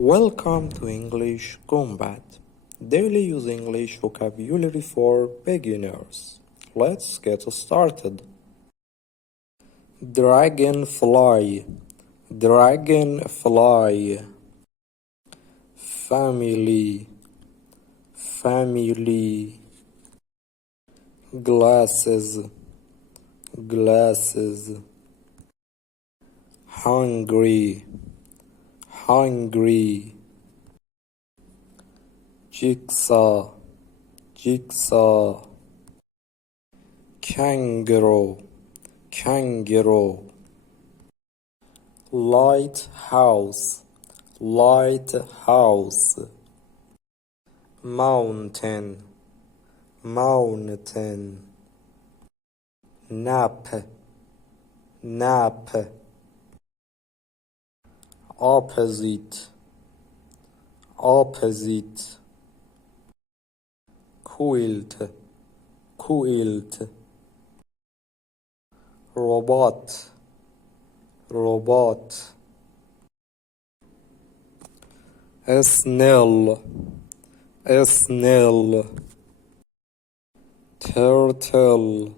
Welcome to English Combat, daily use English vocabulary for beginners. Let's get started. Dragonfly, dragonfly. Family, family. Glasses, glasses. Hungry, hungry. Jigsaw, jigsaw. Kangaroo, kangaroo. Lighthouse, lighthouse. Mountain, mountain. Nap, nap. Opposite, opposite. Quilt, quilt. Robot, robot. Snail, snail. Turtle,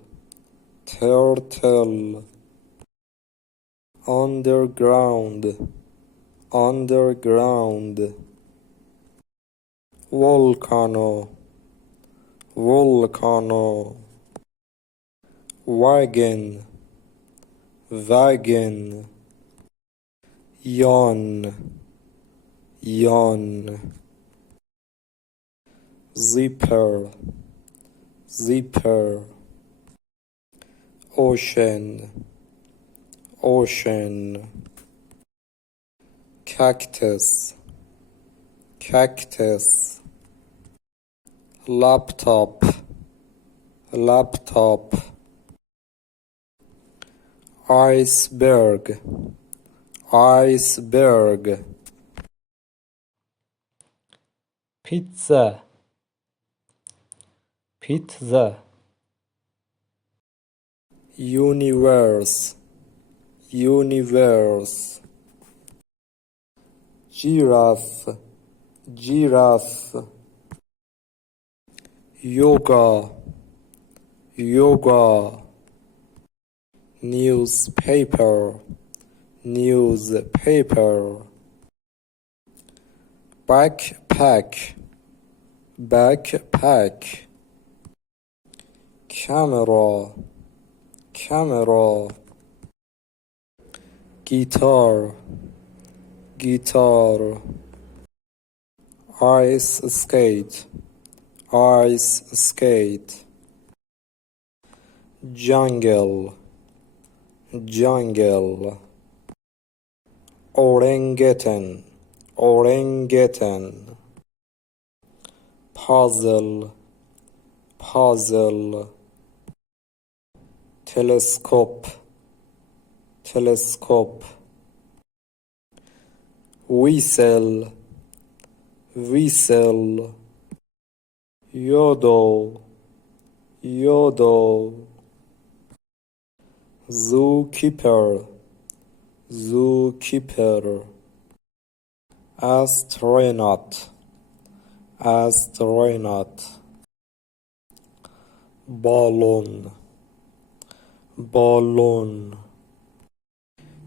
turtle. Underground, underground. Volcano, volcano. Wagon, wagon. Yawn, yawn. Zipper, zipper. Ocean, ocean. Cactus, cactus. Laptop, laptop. Iceberg, iceberg. Pizza, pizza. Universe, universe. Giraffe, giraffe. Yoga, yoga. Newspaper, newspaper. Backpack, backpack. Camera, camera. Guitar, guitar. Ice skate, ice skate. Jungle, jungle. Orangutan, orangutan. Puzzle, puzzle. Telescope, telescope. Whistle, whistle. Yodel, yodel. Zookeeper, zookeeper. Astronaut, astronaut. Balloon, balloon.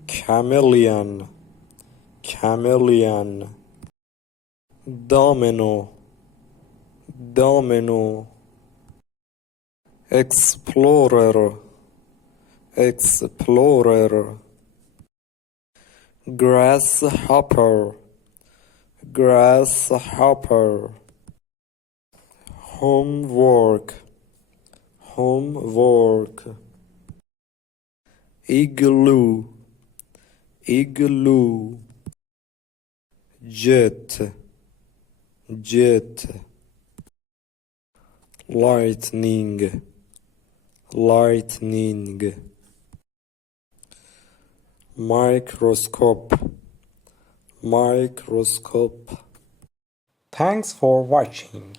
Chameleon, chameleon. Domino, domino. Explorer, explorer. Grasshopper, grasshopper. Homework, homework. Igloo, igloo. Jet, jet. Lightning, lightning. Microscope, microscope. Thanks for watching.